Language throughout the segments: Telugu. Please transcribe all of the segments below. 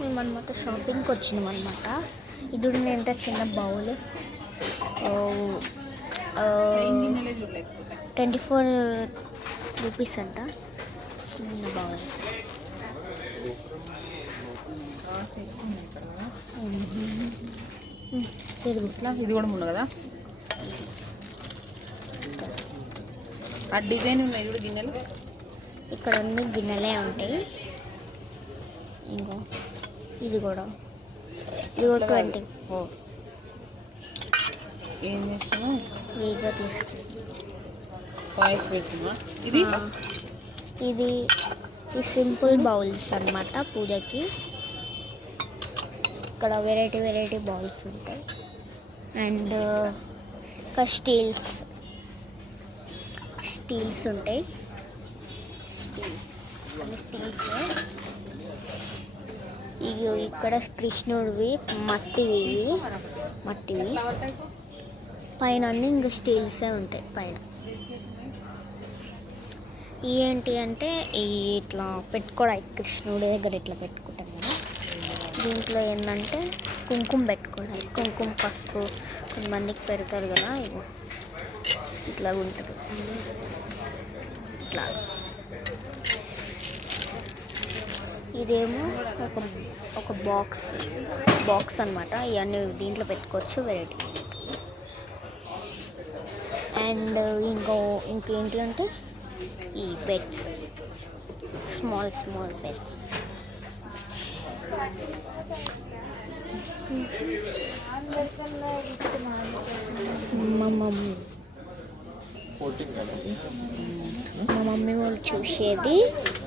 మేము అనమాట షాపింగ్కి వచ్చినాం అనమాట. ఇది ఎంత చిన్న బౌల్, 24 రూపీస్ అంట. చిన్న బౌల్. ఇది కూడా ముందు కదా, ఆ డిజైన్ ఉన్నాయి చూడు గిన్నెలు. ఇక్కడ అన్ని గిన్నెలే ఉంటాయి. ఇంకో ఇది కూడా 20. ఏం చేస్తున్నావు? వీడియో తీసుకు వాయిస్ పెడుతున్నా. ఇది ఇది సింపుల్ బౌల్స్ అన్నమాట పూజకి. ఇక్కడ వెరైటీ బౌల్స్ ఉంటాయి. అండ్ ఇంకా స్టీల్స్ ఉంటాయి. అన్ని స్టీల్స్. ఇక్కడ కృష్ణుడివి మట్టివి పైన అన్నీ ఇంకా స్టీల్సే ఉంటాయి పైన. ఏంటి అంటే ఇట్లా పెట్టుకోవడానికి కృష్ణుడి దగ్గర ఇట్లా పెట్టుకుంటాం కదా. దీంట్లో ఏంటంటే కుంకుమ పెట్టుకోవడానికి, కుంకుమ పసుపు కొంతమందికి పెడతారు కదా. ఇట్లా ఉంటుంది. ఇట్లా ఇదేమో ఒక బాక్స్ అన్నమాట. ఇవన్నీ దీంట్లో పెట్టుకోవచ్చు వెరైటీ. అండ్ ఇంకేంటి అంటే ఈ బెడ్స్, స్మాల్ బెడ్స్. మా మమ్మీ వాళ్ళు చూసేది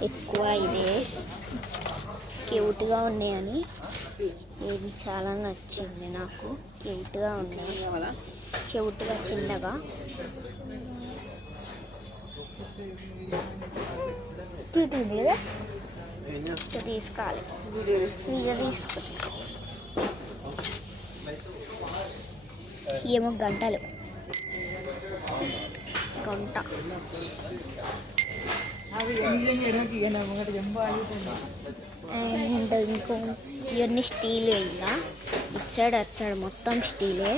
ఎక్కువ ఇదే. క్యూట్గా ఉన్నాయని ఇది చాలా నచ్చింది నాకు. క్యూట్గా ఉన్నాయి, క్యూట్గా చిన్నగా. క్యూట్ ఉంది కదా, తీసుకోవాలి. వీడియో తీసుకో. ఏమో గంట అండ్ ఇంకో ఇవన్నీ స్టీల్. ఇంకా అటు సైడ్ మొత్తం స్టీలే.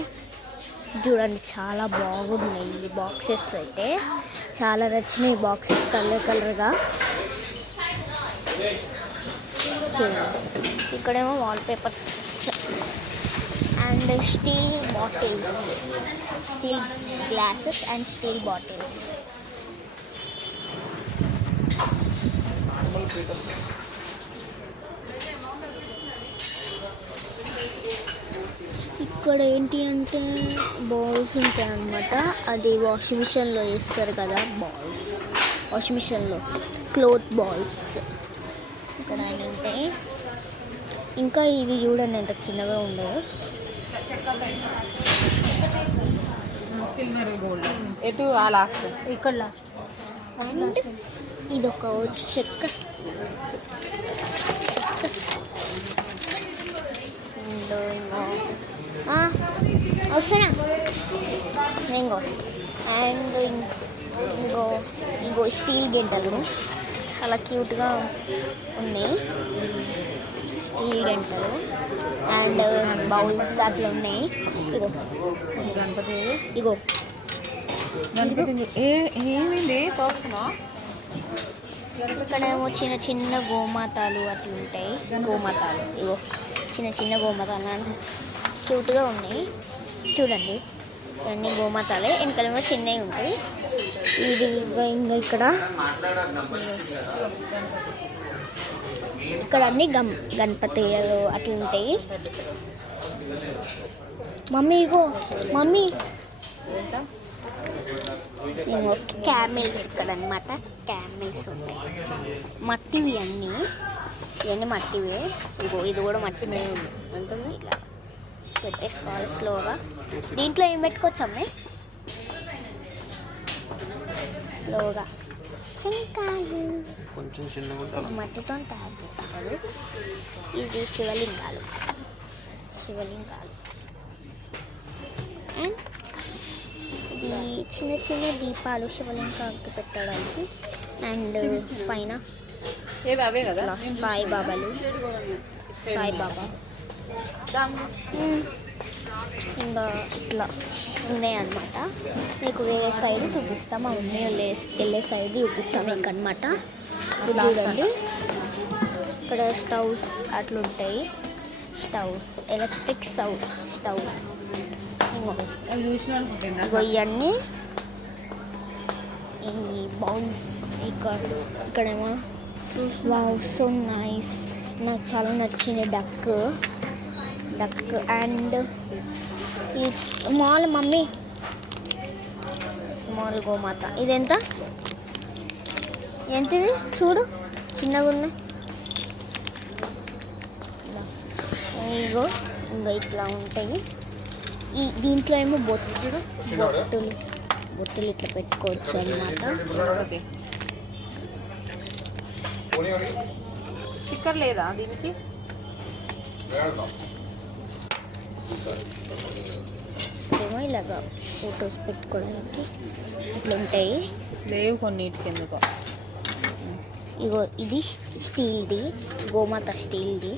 చూడండి చాలా బాగున్నాయి ఈ బాక్సెస్. అయితే చాలా నచ్చినాయి బాక్సెస్, కలర్గా. చూడండి ఇక్కడేమో wall papers and steel bottles, steel glasses and steel bottles. ఇక్కడ ఏంటి అంటే బౌల్స్ ఉంటాయి అన్నమాట. అది వాషింగ్ మిషన్లో వేస్తారు కదా బాల్స్, వాషింగ్ మిషన్లో క్లోత్ బాల్స్ ఇక్కడ ఉంటాయి. ఇంకా ఇది చూడండి ఎంత చిన్నగా ఉండదు. సిల్వర్ గోల్డ్ ఎటు ఆ లాస్ట్, ఇక్కడ లాస్ట్. అండ్ ఇది ఒక చెక్క వస్తున్నా ఇంకో. అండ్ ఇంకో స్టీల్ గంటలు చాలా క్యూట్గా ఉన్నాయి. స్టీల్ గంటలు అండ్ బౌల్స్ అట్లా ఉన్నాయి. ఇగో ఏమైంది తోస్తున్నా. ఇక్కడేమో చిన్న గోమాతాలు అట్లా ఉంటాయి. గోమాతాలు ఇగో చిన్న గోమాతాలు క్యూట్గా ఉన్నాయి. చూడండి ఇవన్నీ గోమాతాలే. వెనకాలేమో చిన్నవి ఉంటాయి. ఇది ఇంకా ఇక్కడ అన్ని గణపతిలు అట్లా ఉంటాయి. మమ్మీ ఇంకో క్యామెల్స్ ఇక్కడ అనమాట. క్యామెల్స్ ఉంటాయి. మట్టివి ఇవన్నీ మట్టివే. ఇది కూడా మట్టివే ఉంటుంది. ఇలా పెట్టేసుకోవాలి స్లోగా. దీంట్లో ఏం పెట్టుకోవచ్చు అమ్మే? స్లోగా శంకాలు కొంచెం చిన్నగా మట్టితో తయారు చేస్తారు. ఇది శివలింగాలు అండ్ ఇది చిన్న దీపాలు శివలింగానికి పెట్టడానికి. అండ్ పైన అవే కదా సాయిబాబాలు సాయిబాబా. ఇంకా ఇట్లా ఉన్నాయి అన్నమాట. మీకు వేరే సైడ్ చూపిస్తాం, మా మమ్మీ వెళ్ళే సైడ్ చూపిస్తాం మీకు అనమాట. చూడండి ఇక్కడ స్టవ్స్ అట్లుంటాయి. Stoves, electric stoves. ఇవన్నీ ఈ బౌల్స్. ఇక్కడేమో వావ్ సో నైస్, నాకు చాలా నచ్చింది డక్ అండ్ ఈ స్మాల్ మమ్మీ స్మాల్ గోమాత. ఇది ఎంత? ఏంటిది చూడు, చిన్నగా ఉన్నాయి. ఇగో ఇంకా ఇట్లా ఉంటాయి. దీంట్లో ఏమో బొట్టులు ఇట్లా పెట్టుకోవచ్చు అన్నమాట. స్టిక్కర్ లేదా దీనికి? ఏమో ఇలాగా ఫొటోస్ పెట్టుకోవడానికి ఇట్లా ఉంటాయి. లేవు కొన్నిటికి ఎందుకో. ఇగో ఇది స్టీల్ది, గోమాత స్టీల్ది.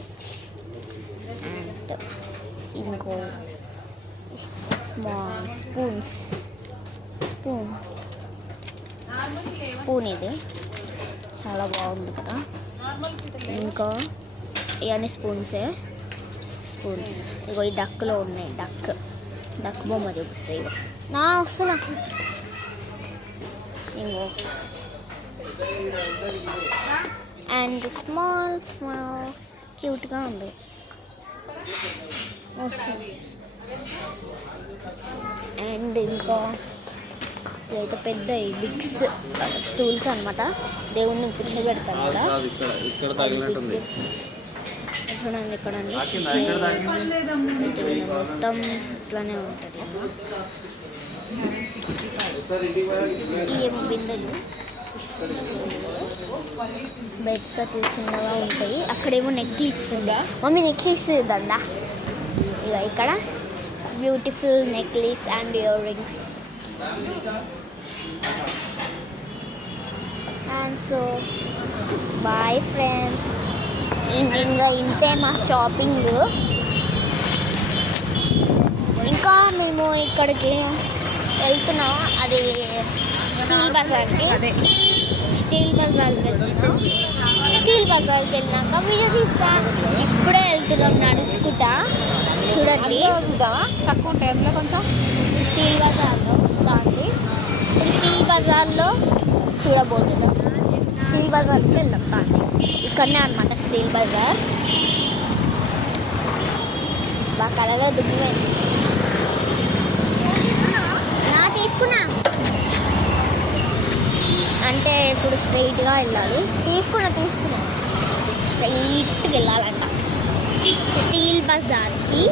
అండ్ ఇంకో స్మాల్ స్పూన్ ఇది చాలా బాగుంది కదా. ఇంకా ఇవన్నీ స్పూన్స్. ఇగో ఈ డక్లో ఉన్నాయి. డక్ బొమ్మ చూపిస్తాయి. ఇగో నా వస్తున్నా. ఇంకో అండ్ స్మాల్ క్యూట్గా ఉంది. అండ్ ఇంకా ఇదైతే పెద్ద బిగ్స్ స్టూల్స్ అనమాట. దేవుణ్ణి కూర్చోబెడతాం కదా. చూడండి ఇక్కడ మొత్తం ఇట్లానే ఉంటుంది. ఏం బిందెలు, బెడ్స్ అట్లా చిన్నగా ఉంటాయి. అక్కడేమో నెక్లెస్ ఉందా మమ్మీ? నెక్లెస్ దందా. ఇక ఇక్కడ beautiful necklace and earrings. And so boyfriends. ఇంకా ఇంతే మా షాపింగ్. ఇంకా మేము ఇక్కడికి వెళ్తున్నాం, అది స్టీల్ బజార్కి వెళ్తున్నాం. స్టీల్ బజార్కి వెళ్ళినాక వీడియో తీస్తా. ఇప్పుడే వెళ్తున్నాం నడుచుకుంటా. చూడండి తక్కువ ఉంటాయి అందులో కొంచెం. స్టీల్ బజార్లో దాన్ని స్టీల్ బజార్లో చూడబోతున్నాం. స్టీల్ బజార్కి వెళ్దాం కానీ ఇక్కడనే అనమాట స్టీల్ బజార్. బాగా కళలో దిగిపోయింది. తీసుకున్నా అంటే ఇప్పుడు స్ట్రైట్గా వెళ్ళాలి. తీసుకున్నా స్ట్రైట్గా వెళ్ళాలంట స్టీల్ బజార్కి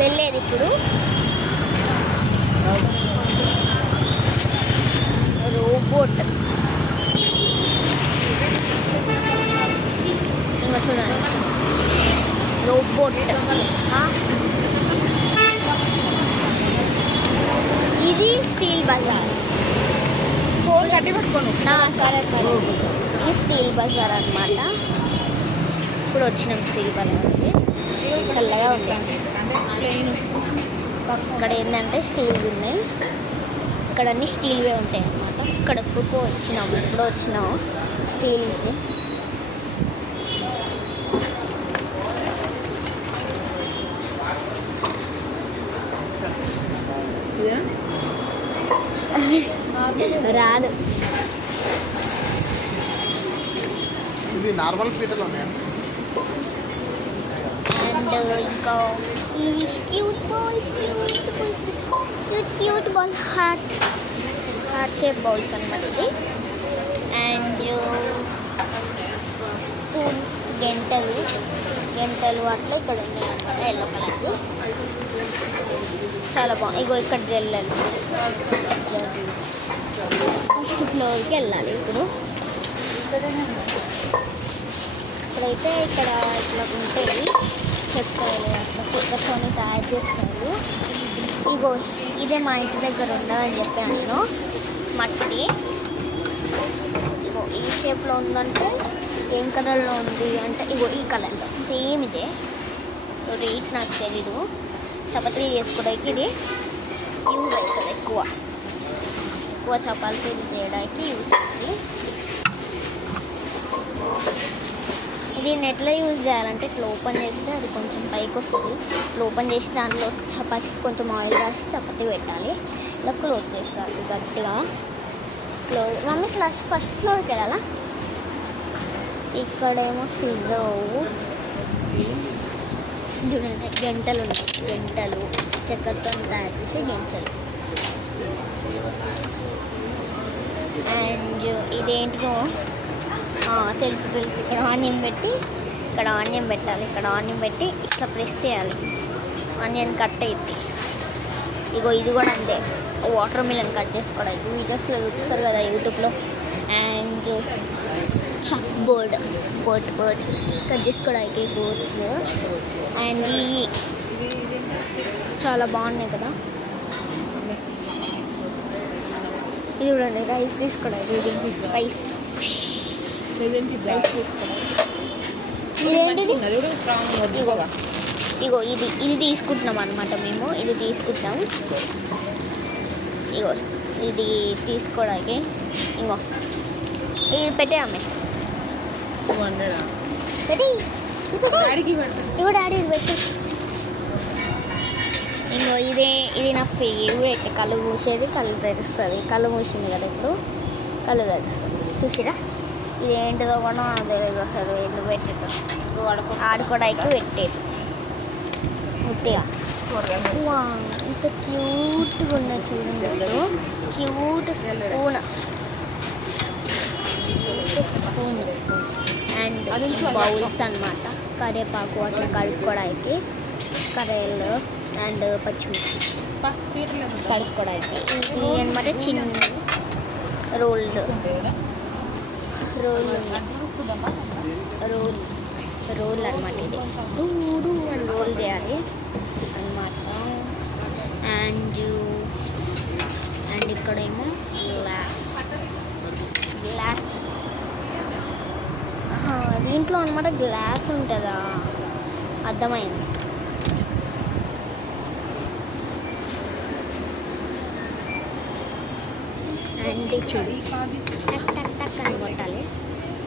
వెళ్ళేది. ఇప్పుడు రోబోట్ ఇంకా చూడండి, రోబోట్. ఇది స్టీల్ బజార్. ఫోన్ కట్టి పెట్టుకోను. సరే ఇది స్టీల్ బజార్ అనమాట. ఇప్పుడు వచ్చినాం స్టీల్ బజార్కి. చల్లగా ఉంది. అక్కడ ఏంటంటే స్టీల్ ఉన్నాయి. ఇక్కడ అన్ని స్టీల్వే ఉంటాయి అన్నమాట. ఇక్కడ ఎప్పుడు వచ్చినాము స్టీల్కి. రాదు. ఇది నార్మల్ పీటలు ఉన్నాయి. అండ్ ఇంకా ఈ cute balls heart shape bowls అనమాట ఇది. అండ్ స్పూన్స్, గంటలు అట్లా ఇక్కడ ఉన్నాయి అనమాట. ఎల్లో కలర్ చాలా బాగుంది. ఇగో ఇక్కడ జల్లలు. ఫస్ట్ ఫ్లోర్కి వెళ్ళాలి. ఇప్పుడైతే ఇక్కడ ఇట్లా ఉంటాయి చెక్కలు, అట్లా చెక్కతోని తయారు చేస్తారు. ఇగో ఇదే మా ఇంటి దగ్గర ఉండదని చెప్పాను. మట్టి ఇగో ఈ షేప్లో ఉందంటే ఏం కలర్లో ఉంది అంటే ఇగో ఈ కలర్లో సేమ్ ఇదే, రేట్ నాకు తెలీదు. చపాతీ చేసుకోవడానికి ఇది యూజ్ అవుతుంది, ఎక్కువ చపాతీ చేయడానికి యూజ్ అవుతుంది. దీన్ని ఎట్లా యూజ్ చేయాలంటే ఇట్లా ఓపెన్ చేస్తే అది కొంచెం పైకి వస్తుంది. ఇట్లా ఓపెన్ చేసి దాంట్లో చపాతీకి కొంచెం ఆయిల్ రాసి చపాతీ పెట్టాలి. ఇలా క్లోజ్ చేస్తారు గట్టిగా. మమ్మీ ఫస్ట్ ఫ్లోర్కి వెళ్ళాలా? ఇక్కడేమో సిజర్స్, చూడండి గంటలు ఉన్నాయి, గంటలు చక్కెరతో తయారు చేసే గంటలు. అండ్ ఇదేంటో తెలుసు, ఇక్కడ ఆనియన్ పెట్టి ఇక్కడ ఆనియన్ పెట్టాలి, ఇక్కడ ఆనియన్ పెట్టి ఇట్లా ప్రెస్ చేయాలి, ఆనియన్ కట్ అయింది. ఇగో ఇది కూడా అంతే, వాటర్ మిలన్ కట్ చేసుకోవడానికి వీడియోస్లో చూపిస్తారు కదా యూట్యూబ్లో. అండ్ చాక్ బోర్డ్ కట్ చేసుకోవడానికి బోర్డ్స్. అండ్ ఇవి చాలా బాగున్నాయి కదా. ఇది చూడండి, రైస్ తీసుకోవడానికి, ఇది రైస్ తీసుకోవడానికి. ఇదేంటిది? ఇగో ఇది తీసుకుంటున్నాం అనమాట మేము, ఇది తీసుకుంటాం. ఇగో ఇది తీసుకోవడానికి, ఇంకో ఇది పెట్టామే పెట్టి, ఇగో డాడీ ఇది పెట్టి. ఇంకో ఇది నా ఫేవరెట్, కళ్ళు మూసేది కళ్ళు తెరుస్తుంది. కళ్ళు మూసింది కదా ఇప్పుడు, కళ్ళు తెరుస్తుంది. చూసిరా, ఇది ఏంటిదో కూడా తెలియదు అసలు, ఎందుకు పెట్టేది, ఆడుకోవడానికి పెట్టేది ముట్టిగా. ఇంత క్యూట్గా ఉన్నాయి చూడండి, క్యూట్ స్పూన్ అండ్ బౌల్స్ అన్నమాట. కరివేపాకు అట్లా కలుపుకోవడానికి, కర్రీలు అండ్ పచ్చిమిర్చి కలుపుకోవడానికి. ఇది అనమాట చిన్న రోల్ అనమాట. ఇది అని రోల్ చేయాలి అనమాట. అండ్ ఇక్కడేమో గ్లాస్ దీంట్లో అనమాట గ్లాస్ ఉంటుందా, అర్థమైంది. అండ్ చూడు టక్ టక్ టక్ అని కొట్టాలి,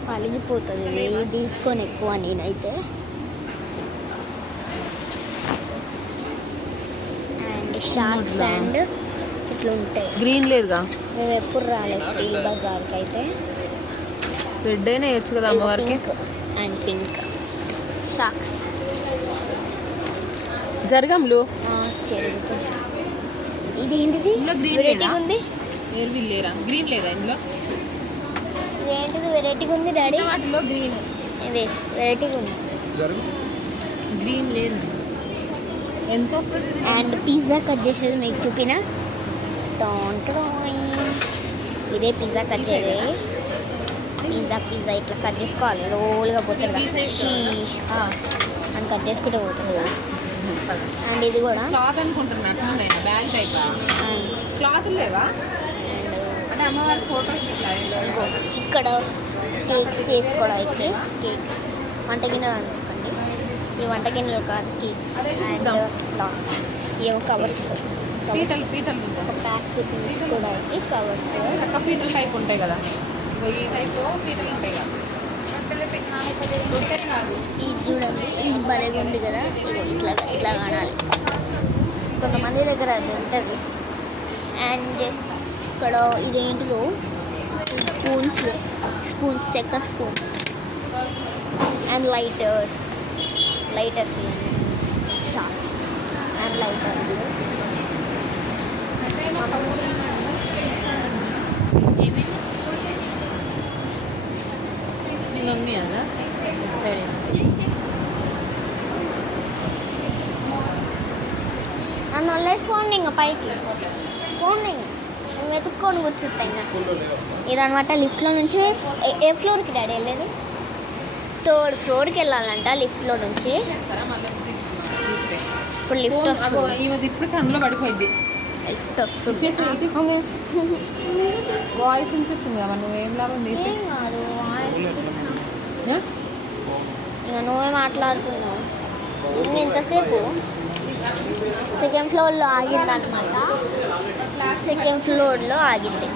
పలిగిపోతుంది. ఇది తీసుకొని ఎక్కువ నేనైతే. అండ్ షార్ట్స్ అండ్ ఇట్లా ఉంటాయి. గ్రీన్ లేదుగా, మేము ఎప్పుడు రాలేదు స్టీల్ బజార్కి అయితే. రెడ్ అయినా వేయచ్చు కదా అమ్మవారికి. అండ్ పింక్ షాక్స్, జరగంలు చెరుకు. ఇది ఏంటిది వెరైటీగా ఉంది, గ్రీన్ లేదా ఇందులో? ఇదేంటిది వెరైటీగా ఉంది డాడీ? వాటిలో గ్రీన్, ఇది వెరైటీగా ఉంది, గ్రీన్ లేదు. ఎంత వస్తుంది? అండ్ పిజ్జా కట్ చేసేది మీకు చూపిన, ఇదే పిజ్జా కట్ చేసేది. పిజ్జా ఇట్లా కట్ చేసుకోవాలి, రోల్గా పోతుంది షీష్ అని కట్ చేసుకుంటే పోతుంది. అండ్ ఇది కూడా క్లాత్ అనుకుంటున్నా, బ్యాగ్ టైప్ క్లాత్ లేవా? అంటే అమ్మవారి ఫోటోస్ ఇక్కడ కేక్స్ చేసుకోవడానికి, కేక్స్ వంట గిన్నెలు అనుకోండి, ఈ వంట గిన్నెలు కాదు కేక్స్. అండ్ ఏమో కవర్స్, పీటలు ఒక ప్యాక్ తీసుకోవడానికి కవర్స్, చక్క పీటలు టైప్ ఉంటాయి కదా, ఈ టైప్ పీటలు ఉంటాయి కదా. ఇది చూడండి, ఇది భలేగా ఉంది కదా, ఇట్లా కానాలి. కొంతమంది దగ్గర అది ఉంటుంది. అండ్ ఇక్కడ ఇదేంటిదో స్పూన్స్ చెక్క spoons and lighters chalks and lighters. Mummy అదా సరే. నన్ను వదిలేసి ఫోన్ ఇంకా పైకి ఫోన్ వెతుక్కొని కూర్చుంటాయి. ఇదనమాట లిఫ్ట్లో నుంచి ఏ ఫ్లోర్కి డాడీ వెళ్ళేది? 3rd ఫ్లోర్కి వెళ్ళాలంట లిఫ్ట్లో నుంచి. ఇప్పుడు లిఫ్ట్ వస్తుంది, ఇప్పుడు అందులో పడిపోయింది. లిఫ్ట్ వస్తుంది. వాయిస్ వినిపిస్తుంది కదా, నువ్వు ఏం లాభం ఏం కాదు, ఇక ఇక నువ్వే మాట్లాడుతున్నావు. ఇది ఎంతసేపు సెకండ్ ఫ్లోర్లో ఆగింది అనమాట. సెకండ్ ఫ్లోర్లో ఆగింది.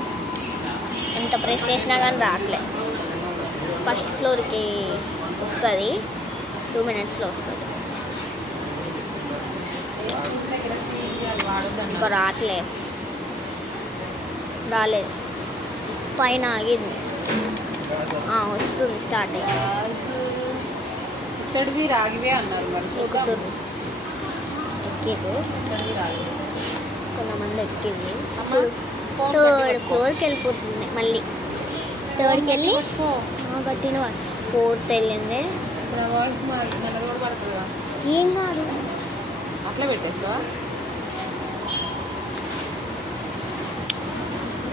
ఎంత ప్రెస్ చేసినా కానీ రావట్లే. ఫస్ట్ ఫ్లోర్కి వస్తుంది, 2 minutesలో వస్తుంది. ఇంకా రాలేదు. పైన ఆగింది. వస్తుంది, స్టార్ట్ అయ్యింది. ఇక్కడివి రాగివే అన్నారు మరి. ఎక్కుతుర్రు, ఎక్కిర్రు, ఇక్కడివి రాగివే. కొంతమంది ఎక్కింది. అప్పుడు 3rd ఫ్లోర్కి వెళ్ళిపోతుంది. మళ్ళీ 3rdకి వెళ్ళి కట్టిన 4th వెళ్ళింది. ఇప్పుడు ఆ వాయిస్ మెల్లగా కూడా పడుతుందా? ఏం కాదు, అట్లా పెట్టేస్తా.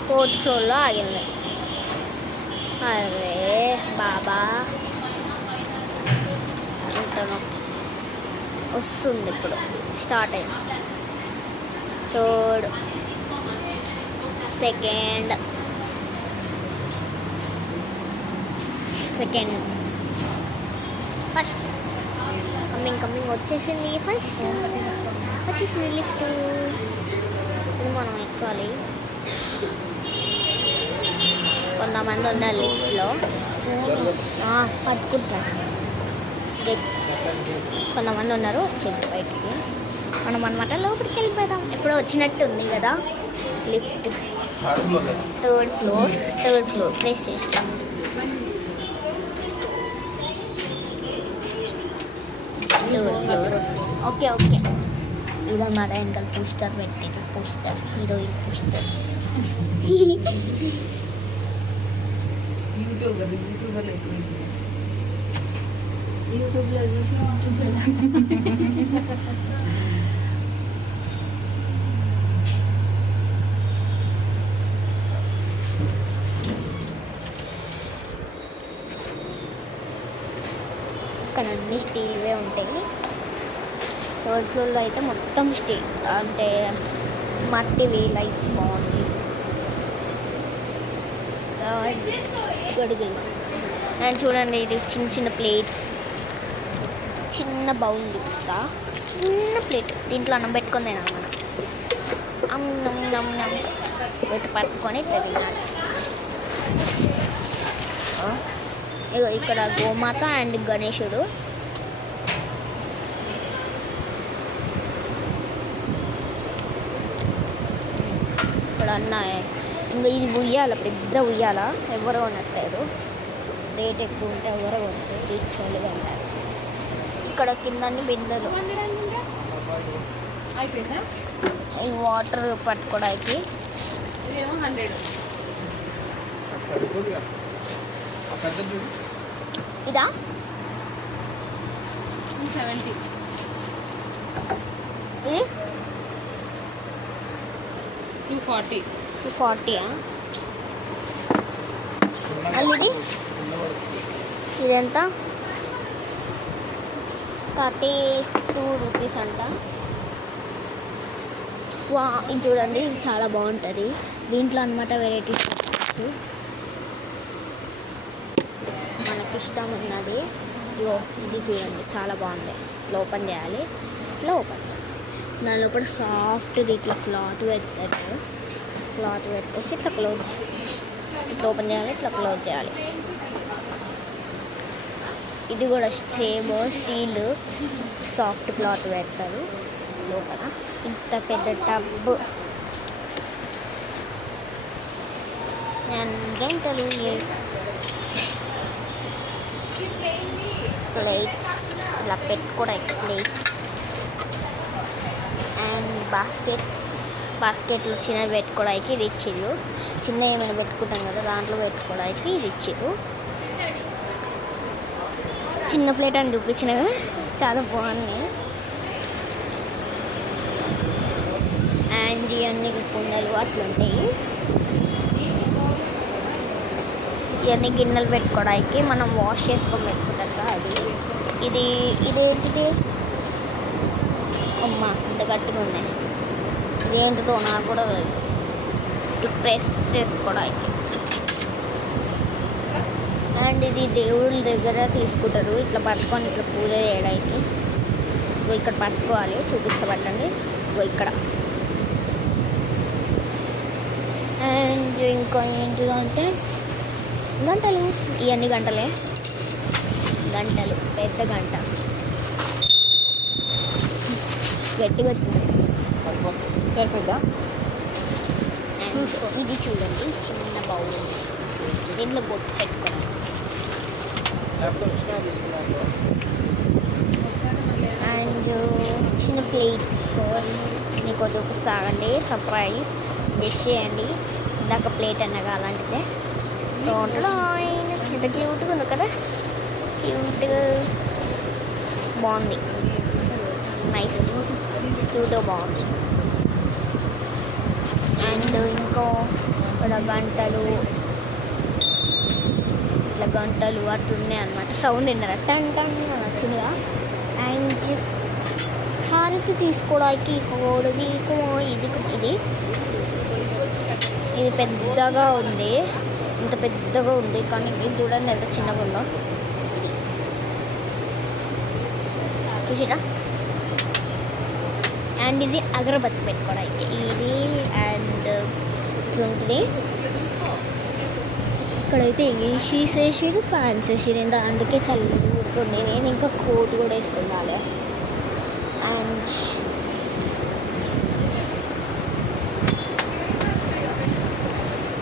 4th ఫ్లోర్లో ఆగింది. అరే బాబా, వస్తుంది ఇప్పుడు, స్టార్ట్ అయింది. 3rd, 2nd, ఫస్ట్ కమ్మింగ్ వచ్చేసింది. వచ్చేసింది లిఫ్ట్. ఇప్పుడు మనం ఎక్కాలి. కొంతమంది ఉండాలి లిఫ్ట్లో, పట్టుకుంటారు. కొంతమంది ఉన్నారు, వచ్చేది బయటికి. మనం అనమాట లోపలికి వెళ్ళిపోదాం. ఎప్పుడో వచ్చినట్టు ఉంది కదా లిఫ్ట్. 3rd ఫ్లోర్ ప్రెస్ చేస్తాం. ఓకే ఇదే మాట వెనకాల పోస్టర్ పెట్టారు. Heroine poster. యూట్యూబ్లో చూసి ఇక్కడ అన్ని స్టీల్వే ఉంటాయి. 3rd ఫ్లోర్లో అయితే మొత్తం స్టీల్, అంటే మట్టివి. లైట్స్ బాగుంది. గడుగులు అండ్ చూడండి, ఇది చిన్న ప్లేట్స్, చిన్న బౌల్ ఇస్తా. చిన్న ప్లేట్, దీంట్లో అన్నం పెట్టుకొని తినాలి మనం. ఇటు పట్టుకొని ఇట్లా తినాలి. ఇగో ఇక్కడ గోమాత అండ్ గణేశుడు. ఇక్కడ అన్నాయి. ఇంకా ఇది ఉయ్యాల, పెద్ద ఉయ్యాల. ఎవరు కొనట్లేదు, రేట్ ఎక్కువ ఉంటే ఎవరు కొనరు, రీచ్ వాళ్ళుగా ఉంటారు. ఇక్కడ కింద బిందెలు, అయిపోయిందా? ఈ వాటర్ పట్టుకోవడానికి. ఇదేమో 100. ఇదా 70. ఇది 240. 240. మళ్ళీ ఇదెంత? 32 రూపీస్ అంట. ఇది చూడండి, ఇది చాలా బాగుంటుంది. దీంట్లో అనమాట వెరైటీస్ మనకి ఇష్టం ఉన్నది. ఇది చూడండి, చాలా బాగుంది. ఇట్లా ఓపెన్ చేయాలి, ఇట్లా ఓపెన్ దాని లోపల సాఫ్ట్ది ఇట్లా క్లాత్ పెడతారు. క్లాత్ పెట్టేసి ఇట్లా ఓపెన్ చేయాలి, ఇట్లా క్లోజ్ చేయాలి. ఇది కూడా సేమ్ స్టీల్ సాఫ్ట్ క్లాత్ పెడతారు లోపల. ఇంత పెద్ద టబ్ ఏంటది, ప్లేట్స్ ఇలా పెట్టుకోవడానికి ప్లేట్స్ అండ్ బాస్కెట్లు చిన్నవి పెట్టుకోవడానికి ఇది ఇచ్చిర్రు. చిన్న ఏమైనా పెట్టుకుంటాం కదా, దాంట్లో పెట్టుకోవడానికి ఇది ఇచ్చిర్రు. చిన్న ప్లేట్ అని చూపించినవి చాలా బాగున్నాయి. అండ్ ఇవన్నీ కుండలు అట్లుంటాయి. ఇవన్నీ గిన్నెలు పెట్టుకోవడానికి మనం వాష్ చేసుకొని పెట్టుకుంటాం కదా అది. ఇదేంటిది అమ్మ, ఇంత గట్టిగా ఉన్నాయి. ఇదేంటిదో నాకు కూడా ఇట్లా ప్రెస్ చేసుకోవడానికి. అండ్ ఇది దేవుళ్ళ దగ్గర తీసుకుంటారు ఇట్లా పట్టుకొని ఇట్లా పూజ చేయడానికి. ఇక్కడ పట్టుకోవాలి, చూపిస్తా పట్టండి. ఇక్కడ అండ్ ఇంకా ఏంటిదంటే గంటలు. ఇవన్నీ గంటలే, గంటలు, పెద్ద గంట గట్టిగా సరిపోద్దా? అండ్ ఇది చూడండి చిన్న బౌల్, దీంట్లో బొట్టు పెట్టుకోవాలి. అండ్ చిన్న ప్లేట్స్ నీకు చూపిస్తానండి, సర్ప్రైజ్. డిష్ చేయండి, ఇందాక ప్లేట్ అన్నగా అలాంటిదే. ఎంత క్యూట్గా ఉంది కదా, క్యూట్గా బాగుంది, నైస్, క్యూట్గా బాగుంది. అండ్ ఇంకో ఇక్కడ గంటలు, ఇట్లా గంటలు అట్లున్నాయి అన్నమాట. సౌండ్ విన్నారా, టన్ టన్ వచ్చిందిగా. అండ్ హారతి తీసుకోవడానికి ఇది ఇది ఇది పెద్దగా ఉంది, ఇంత పెద్దగా ఉంది, కానీ ఇది చూడండి ఎంత చిన్నగా ఉందో. ఇది చూసిరా. అండ్ ఇది అగరబత్తి పెట్టుకోవడానికి ఇది. అండ్ ఇట్లుంటుంది. ఇక్కడైతే ఏసీస్ వేసారు, ఫ్యాన్స్ వేసారు, అందుకే చల్లి కుడుతుంది. నేను ఇంకా కోట్ కూడా వేసుకున్నాను. అండ్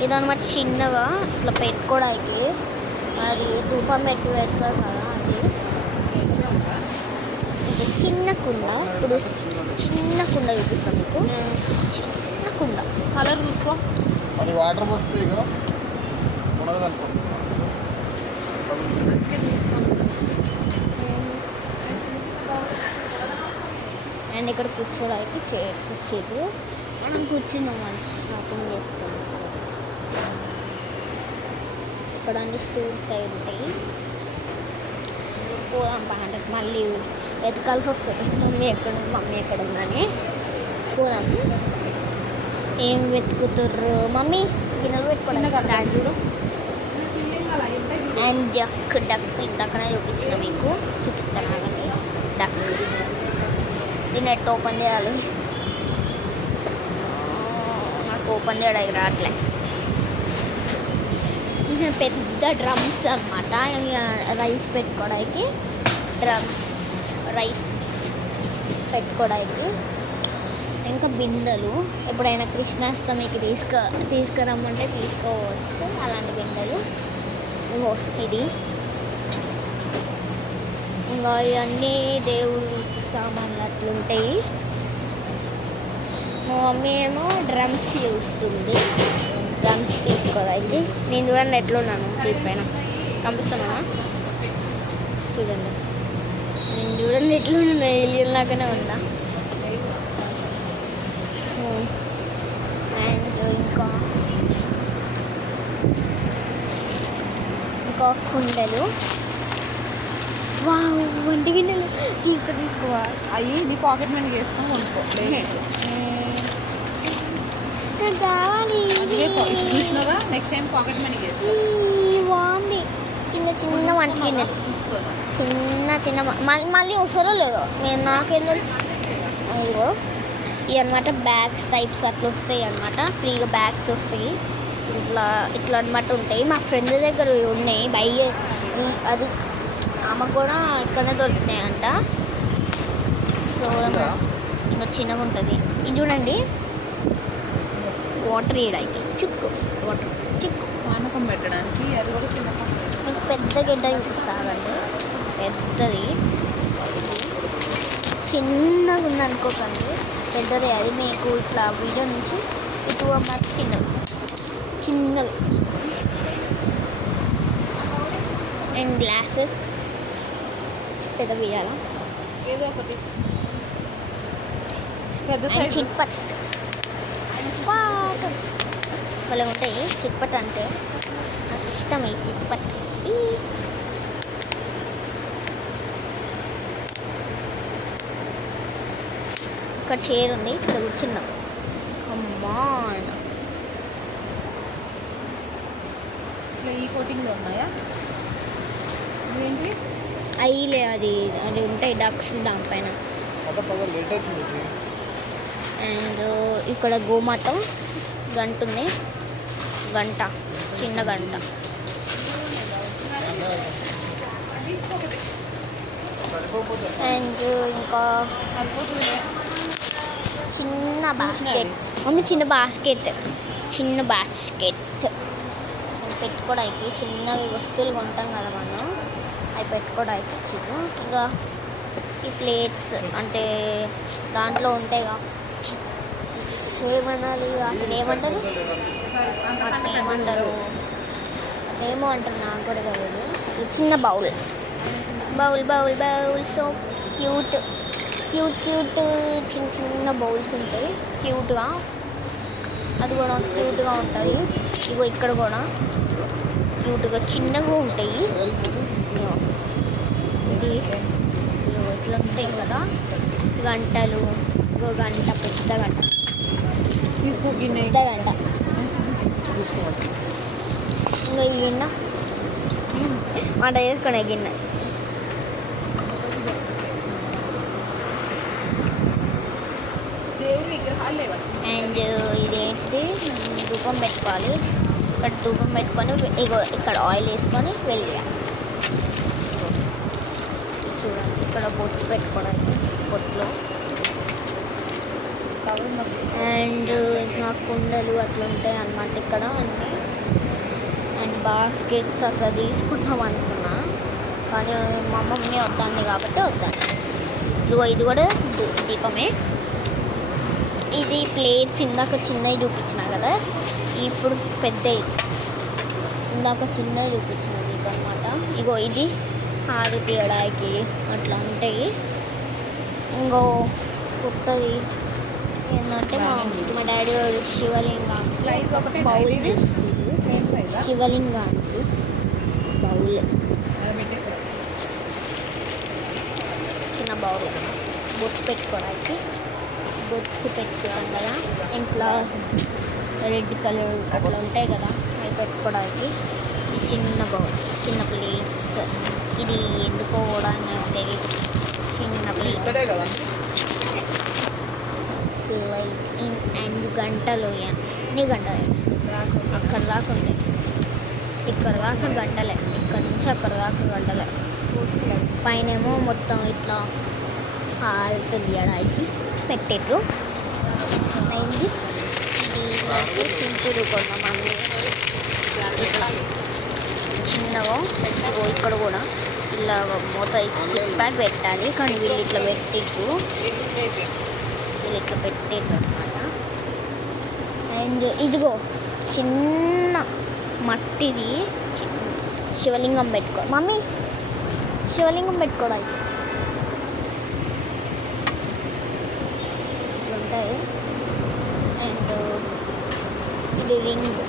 ఇదన్నమాట చిన్నగా ఇట్లా పెట్టుకోవడానికి. అది ధూపం పెడతారు కదా, అది ఇది చిన్న కుండ. ఇప్పుడు చిన్న కుండ చూపిస్తాను మీకు, చిన్న కుండ. కలర్ చూసుకో. మరి వాటర్ పోస్తే ఇక ఉండదు అనుకో. అండ్ ఇక్కడ కూర్చోడానికి చైర్స్ వచ్చేది, మనం కూర్చున్నాం, మంచి షాపింగ్ చేస్తాం. ఇక్కడ అన్ని స్టూల్స్ అవి ఉంటాయి. పోదాం అంటే మళ్ళీ వెతకాల్సి వస్తుంది, మమ్మీ ఎక్కడ ఉందని. పోదాం. ఏం వెతుకుతుర్రు మమ్మీ? గిన్నెలు పెట్టుకోవాలి. అండ్ డక్ ఇందాకనే చూపించిన మీకు, చూపిస్తాను అలాగే. డక్ దీన్ని నెట్ ఓపెన్ చేయాలి, నాకు ఓపెన్ చేయడానికి రావట్లే. పెద్ద డ్రమ్స్ అన్నమాట, రైస్ పెట్టుకోవడానికి. రైస్ పెట్టుకోవడానికి. ఇంకా బిందెలు, ఎప్పుడైనా కృష్ణాష్టమికి తీసుకురమ్మంటే తీసుకోవచ్చు, అలాంటి బిందెలు. ఇది ఇంకా ఇవన్నీ దేవుడు సామాన్లు అట్లుంటాయి. మా మమ్మీ ఏమో డ్రమ్స్ చూస్తుంది, డ్రమ్స్ తీసుకోవాలి. నేను చూడండి ఎట్లున్నాను, దీనిపైన పంపిస్తున్నానా చూడండి. నేను చూడండి ఎట్లున్నా, ఏలియన్ లాగానే ఉందా. అండ్ ఇంకా కుండలు, వంటి గిన్నెలు తీసుకోవాలి. అవి నీ పాకెట్ మనీ చేసుకొని కొనుక్కో. చూసినాగా, నెక్స్ట్ టైం పాకెట్ మనీ చేసుకో. బాగుంది, చిన్న వంటి గిన్నెలు, చిన్న మళ్ళీ వస్తారో లేదో నేను నాకేం తెలుసు. ఇదిగో ఇవి అనమాట బ్యాగ్స్ టైప్స్ అట్లా వస్తాయి అనమాట, ఫ్రీగా బ్యాగ్స్ వస్తాయి. ఇట్లా అనమాట ఉంటాయి. మా ఫ్రెండ్ దగ్గర ఉన్నాయి, అది ఆమెకు కూడా ఇక్కడనే దొరికినాయంట. సో ఇంకా చిన్నగా ఉంటుంది. ఇది చూడండి, వాటర్ వేయడానికి వాటర్ పానకం పెట్టడానికి. అది కూడా చిన్న మీకు పెద్ద గడ్డ చూపిస్తానండి, పెద్దది. చిన్నగా ఉంది అనుకోకండి, పెద్దది. అది మీకు ఇట్లా వీడియో నుంచి 2 అవర్స్ చిన్నవి. అండ్ గ్లాసెస్ పెద్దవి వేయాలా, ఏదో ఒకటి పెద్ద చిట్పట్ వాళ్ళకి ఉంటాయి. చిట్పట్ అంటే నాకు ఇష్టం, ఈ చిట్పట్. ఇక్కడ చైర్ ఉంది, ఇక్కడ కూర్చున్నాం. ఈ కోటింగ్లో ఉన్నాయా? ఏంటి అయ్యిలే అది అది ఉంటాయి డక్స్ దానిపైన. లేట్ అవుతుంది. అండ్ ఇక్కడ గోమాత గంట ఉంది, గంట చిన్న గంట. అండ్ ఇంకా చిన్న బాస్కెట్ ఉంది, చిన్న బాస్కెట్ పెట్టుకోవడానికి. చిన్నవి వస్తువులు కొంటాం కదా మనం, అవి పెట్టుకోవడానికి ఇచ్చిండు. ఇంకా ఈ ప్లేట్స్ అంటే దాంట్లో ఉంటాయిగా, ఏమనాలి అట్లా ఏమంటారు, అట్లేమో అంటారు, నాకు కూడా తెలియదు. ఈ చిన్న బౌల్ సో క్యూట్ చిన్న చిన్న బౌల్స్ ఉంటాయి క్యూట్గా, అది కూడా క్యూట్గా ఉంటుంది. ఇగో ఇక్కడ కూడా క్యూట్గా చిన్నగా ఉంటాయి. ఇది ఇట్లా ఉంటాయి కదా గంటలు. ఇగో గంట, పెద్ద గంట, పెద్ద గంట. ఇంకా ఈ గిన్నె వంట చేసుకునే గిన్నె. అండ్ ఇదేంటిది, ధూపం పెట్టుకోవాలి. ఇక్కడ ధూపం పెట్టుకొని ఇగో ఇక్కడ ఆయిల్ వేసుకొని వెళ్ళాలి. చూడండి ఇక్కడ బొట్టు పెట్టుకోవడానికి, బొట్లో. అండ్ ఇంకా కుండలు అట్లా ఉంటాయి అన్నమాట ఇక్కడ అన్నీ. అండ్ బాస్కెట్స్ అట్లా తీసుకుంటాం అనుకున్నా, కానీ మా మమ్మీ వద్దండి కాబట్టి వద్దాను. ఇదిగో ఇది కూడా దీపమే. ఇది ప్లేట్స్ ఇందాక చిన్నవి చూపించిన కదా, ఇప్పుడు పెద్దవి. ఇందాక చిన్నవి చూపించిన మీకు అనమాట. ఇగో ఇది హారు తీయడానికి అట్లా ఉంటాయి. ఇంకో కొత్తది ఏంటంటే మా డాడీ శివలింగం బౌల్, శివలింగానికి బౌల్, చిన్న బౌల్ బొట్టు పెట్టుకోవడానికి. బొట్స్ పెట్టుకుంటాం కదా ఇంట్లో, రెడ్ కలర్ అట్లా ఉంటాయి కదా, అవి పెట్టుకోవడానికి. ఈ చిన్న బౌల్, చిన్న ప్లేట్స్. ఇది ఎందుకో కూడా నాకు తెలియదు, చిన్న ప్లేట్. అండ్ గంటలు, అన్ని గంటలే. అక్కడ దాకా ఉంటాయి, ఇక్కడ దాకా గంటలే, ఇక్కడ నుంచి అక్కడ దాకా గంటలే. పైనేమో మొత్తం ఇట్లా హారతి తీయడానికి పెట్టిర్రు. అయింది. ఇది సింపుల్ కొంతమంది ఇట్లా చిన్నగా ఇక్కడ కూడా ఇలా మూత ప్యాక్ పెట్టాలి, కానీ వీళ్ళు ఇట్లా పెట్టిర్రు అనమాట. అండ్ ఇదిగో చిన్న మట్టిది శివలింగం పెట్టుకో మమ్మీ, శివలింగం పెట్టుకోవడానికి ఉంటాయి. అండ్ ఇది రింగ్,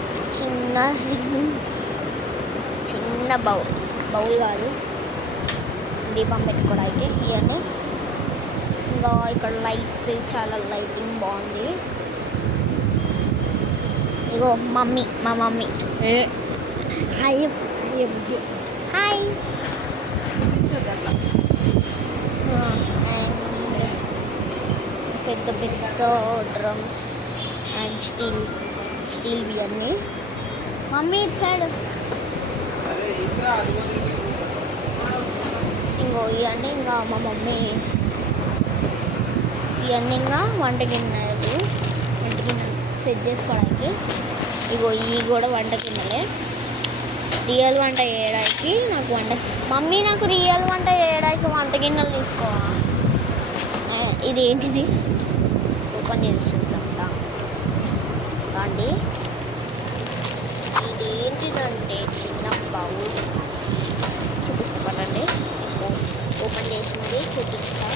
చిన్న బౌల్ కాదు, దీపం పెట్టుకోవడానికి. ఇవన్నీ ఇంకా ఇక్కడ లైట్స్, చాలా లైటింగ్ బాగుంది. ఇగో మమ్మీ, మా మమ్మీ హాయ్ హాయ్. పెద్ద పెద్ద డ్రమ్స్ అండ్ స్టీల్ ఇవన్నీ. మమ్మీ ఇటు సైడ్ ఇంకో ఇవన్నీ ఇంకా మా మమ్మీ ఇవన్నీ ఇంకా వంట గిన్నెలు సెట్ చేసుకోవడానికి. ఇగో ఇవి కూడా వంట గిన్నెలే. రియల్ వంట చేయడానికి మమ్మీ నాకు రియల్ వంట చేయడానికి వంట గిన్నెలు తీసుకోవా. ఇది ఏంటిది, ఓపెన్ చేసి చూద్దాం అండి. ఇది ఏంటిదంటే చిన్న బౌల్, చూపిస్తానండి. ఓపెన్ చేసింది చూపిస్తా.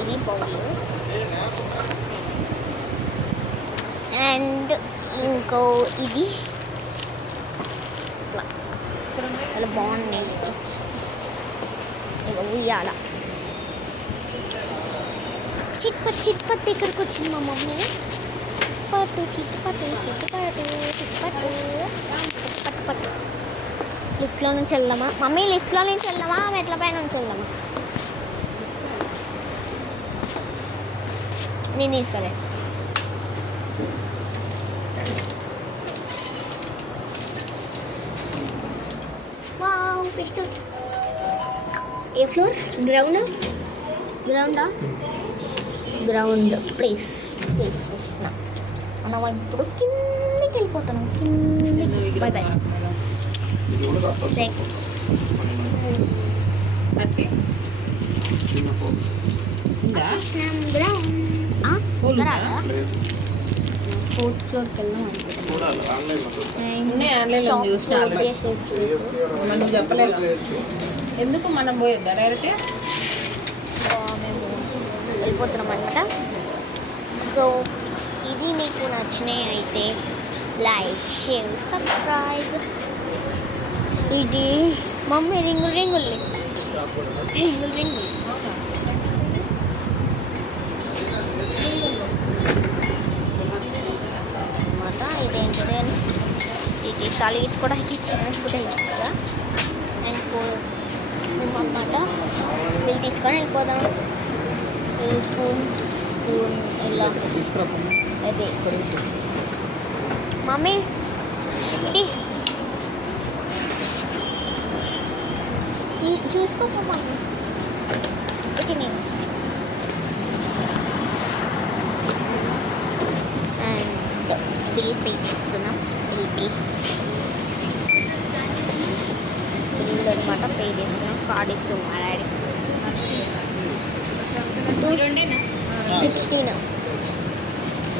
ఇది బౌల్. అండ్ ఇంకో ఇది ఇట్లా చాలా బాగున్నాయి. ఇక ఉయ్యాల చిట్ పట్ దగ్గరకు వచ్చింది మా మమ్మీ. పట్టు చిట్ పట్టు పట్టు. లిఫ్ట్లో నుంచి వెళ్దామా మమ్మీ? లిఫ్ట్లో నుంచి వెళ్దామా మెట్ల పైన నుంచి వెళ్దామా? నేను ఇస్తాలే. Wow pistol. ఏ ఫ్లోర్? గ్రౌండ్ ప్లేస్ చేసిన మనం ఇప్పుడు కిందికి వెళ్ళిపోతున్నాం. కిందికి బై బై. ఇది కూడా తప్పదు. వచ్చేసినాం గ్రౌండ్. లేదు. 4th ఫ్లోర్కి వెళ్దాం అనుకుంటున్నాం. చూడాలి ఆన్లైన్లో ఉన్నాయి, ఆన్లైన్లో చూసిన ఆల్రెడీ. మనం చెప్పలేదు. ఎందుకు మనం పోయొద్దా డైరెక్ట్? మేము వెళ్ళిపోతున్నాం అనమాట. సో ఇది మీకు నచ్చినాయి అయితే లైక్ షేర్ సబ్స్క్రైబ్. ఇది మమ్మీ రింగులు అనమాట. ఇదేంటిది ఇది తలిగించుకోవడానికి ఇచ్చినట్టు కూడా ఇచ్చా. నేను అన్నమాట వీళ్ళు తీసుకొని వెళ్ళిపోదాం. ఇది స్పూన్ ఇలా అయితే మమ్మీ చూసుకోపో మమ్మీ. ఓకే నేను అండ్ బిల్ పే చేస్తున్నాం. బిల్ అనమాట పే చేస్తున్నాం. కార్డ్ ఇస్తున్నాం మా డాడీ. 216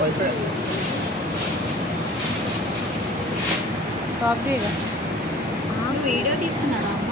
వైఫై వీడియో తీస్తున్నావా అమ్మ?